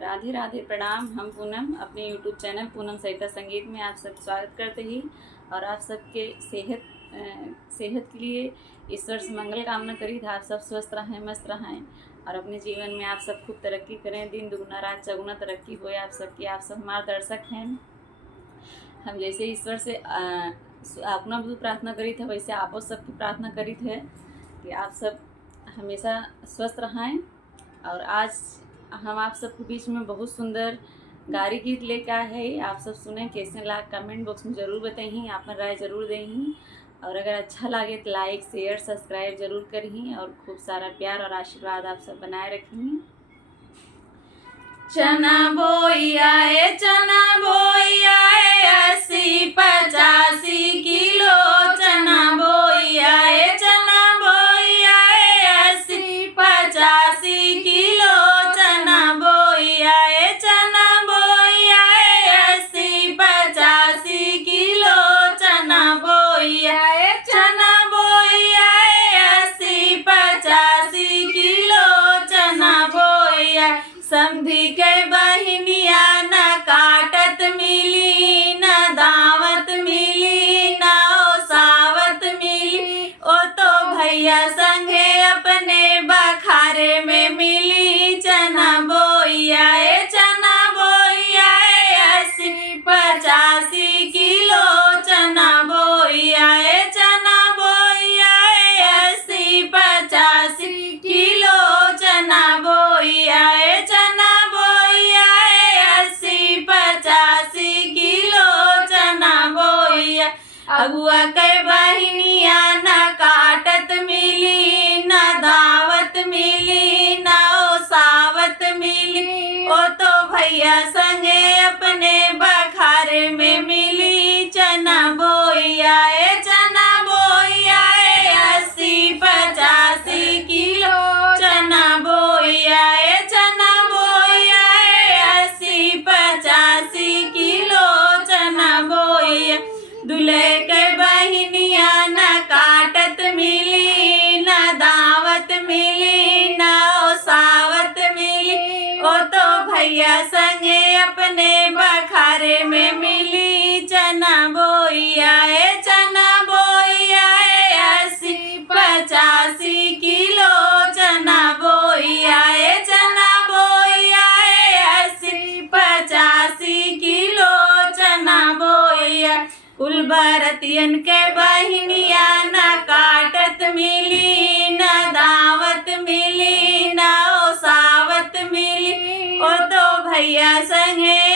राधे राधे प्रणाम। हम पूनम अपने यूट्यूब चैनल पूनम सहिता संगीत में आप सब स्वागत करते ही और आप सबके सेहत के लिए ईश्वर से मंगल कामना करी था। आप सब स्वस्थ रहें, मस्त रहें और अपने जीवन में आप सब खूब तरक्की करें। दिन दुगुना रात चौगुना तरक्की होए आप सबकी। आप सब हमारे दर्शक हैं। हम जैसे ईश्वर से अपना भी प्रार्थना करी थे, वैसे आप सबकी प्रार्थना करी थे कि आप सब हमेशा स्वस्थ रहें। और आज हम आप सबके बीच में बहुत सुंदर गारी गीत लेकर आए हैं। आप सब सुने, कैसे लगा कमेंट बॉक्स में ज़रूर बताइए, आपन राय ज़रूर दें। और अगर अच्छा लगे तो लाइक शेयर सब्सक्राइब ज़रूर करिए और खूब सारा प्यार और आशीर्वाद आप सब बनाए रखिए। चना बोई आए 80-85 किलो। चना बोई आए 80-85 किलो। चना बोई आए 80-85 किलो। चना बोई आए 80-85 किलो। चना बोई आए समधी के बहिनिया न काटत मिली, न दावत मिली, न ओसावत मिली। ओ तो भैया संगे अपने बखारे में मिली। चना बोई आए 80-85 किलो। चना बोई आए 80-85 किलो। चना बोई आए 80-85 किलो। चना बोई अगुआ के बहिनिया न काटत मिली, न दावत मिली, न ओसावत मिली। ओ तो भैया संगे अपने बखारे में मिली। चना बोई आए 80-85 किलो। चना बोई आए 80-85 किलो। चना बोई दूल्हे के बहिनिया न काटत मिली, न दावत मिली, न ओसावत मिली। ओ तो भैया संगे अपने बखारे में मिली। चना बोई आए 80-85 किलो। चना बोई आए 80-85 किलो। चना बोई कुल बरतियन के बहिनिया न काटत मिली, न दावत मिली, न ओसावत मिली। ओ तो भैया संगे